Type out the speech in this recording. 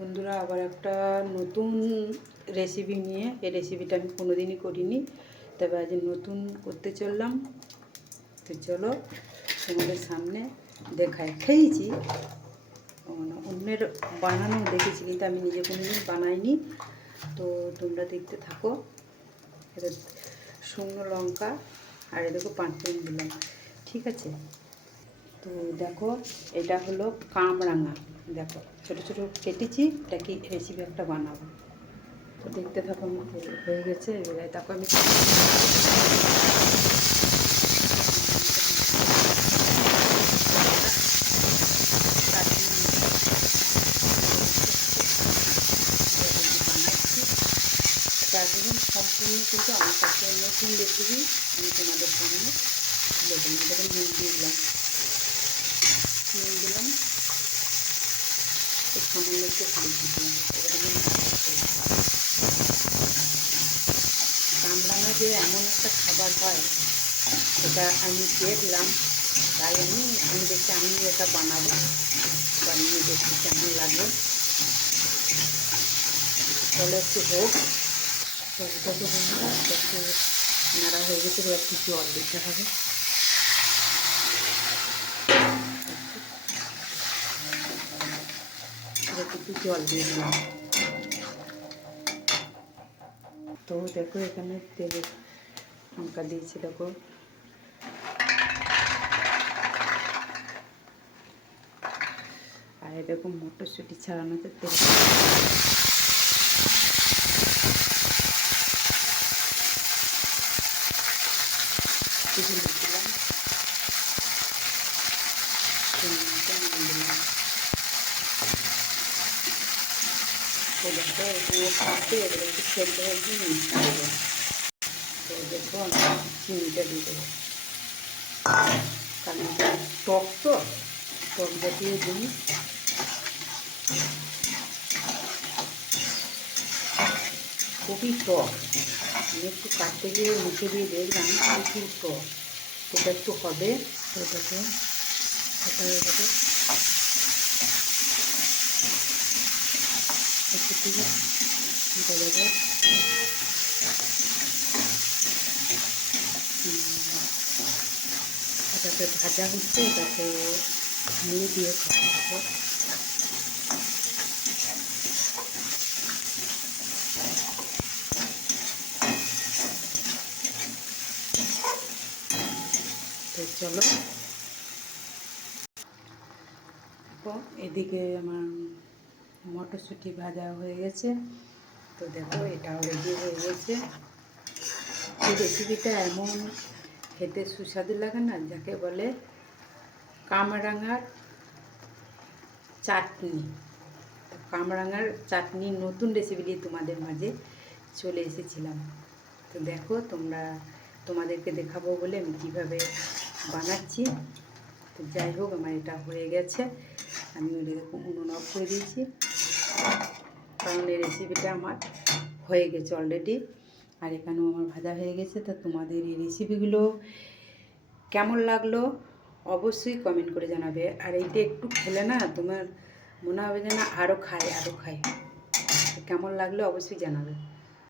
বন্ধুরা, আবার একটা নতুন রেসিপি নিয়ে, এই রেসিপিটা আমি কোনোদিনই করিনি, তবে আজ নতুন করতে চললাম। তো চলো তোমাদের সামনে দেখাই। খেয়েছি, অন্যের বানানো দেখেছি, কিন্তু আমি নিজে কোনোদিন বানাইনি। তো তোমরা দেখতে থাকো। এটা শুকনো লঙ্কা আর এ দেখো পাঁচফোড়ন দিলাম, ঠিক আছে। তো দেখো, এটা হলো কামরাঙা। দেখো ছোটো ছোটো কেটেছি, এটা কি রেসিপি একটা বানাবো। তো দেখতে থাকো, আমি হয়ে গেছে। এবারে দেখো আমি বানাচ্ছি। এটা একদম সম্পূর্ণ কিন্তু আমার কাছে নতুন রেসিপি, আমি তোমাদের সামনে তুলে দিলাম। দেখুন নুন দিলাম, সামান্য একটু হলুদ দিলাম। এবার আমি কামরাঙা যে এমন একটা খাবার হয়, এটা আমি দেখলাম, তাই আমি দেখছি আমি এটা বানাবো, বানিয়ে দেখছি কেমন লাগে। চলো একটু হোক। তো এটা তো বন্ধুরা একটু নাড়া হয়ে গেছে, এবার একটু জল দিতে হবে। একটু জল দিয়ে দিলাম। তো দেখো এখানে তেল লঙ্কা দিয়েছি, দেখো আর এরকম মটরশুঁটি ছাড়ানোতে তেল দিলাম, দিলাম। তো দেখো এখানে সাথে এবার একটু সেদ্ধ হয়ে গিয়ে মিষ্টি দেবো। তো দেখো আমি চিনিটা দিয়ে দেবো, কারণ টক তো, টক জাতীয় জিনিস। খুবই টক, আমি একটু কাটতে গিয়ে মুখে দিয়ে দেখলাম প্রচুর টক। এটা একটু হবে, ওটাকে এটা হয়ে যাবে একটু, ঠিক আছে। এটা যাবে এটাকে ভাজা হচ্ছে, এটাকে মুড়ি দিয়ে খাওয়া হবে। তো চলো, দেখো এদিকে আমার মটরশুঁটি ভাজা হয়ে গেছে। তো দেখো এটাও রেডি হয়ে গেছে। এই রেসিপিটা এমন খেতে সুস্বাদু লাগে না, যাকে বলে কামরাঙার চাটনি। তো কামরাঙার চাটনি নতুন রেসিপি দিয়ে তোমাদের মাঝে চলে এসেছিলাম। তো দেখো তোমাদেরকে দেখাবো বলে আমি কীভাবে বানাচ্ছি। তো যাই হোক, আমার এটা হয়ে গেছে। আমি উনুন অফ করে দিয়েছি, কারণ এই রেসিপিটা আমার হয়ে গেছে অলরেডি। আর এখানেও আমার ভাজা হয়ে গেছে। তো তোমাদের এই রেসিপিগুলো কেমন লাগলো অবশ্যই কমেন্ট করে জানাবে। আর এইটা একটু খেলে না তোমার মনে হবে যে না আরও খাই। কেমন লাগলো অবশ্যই জানাবে।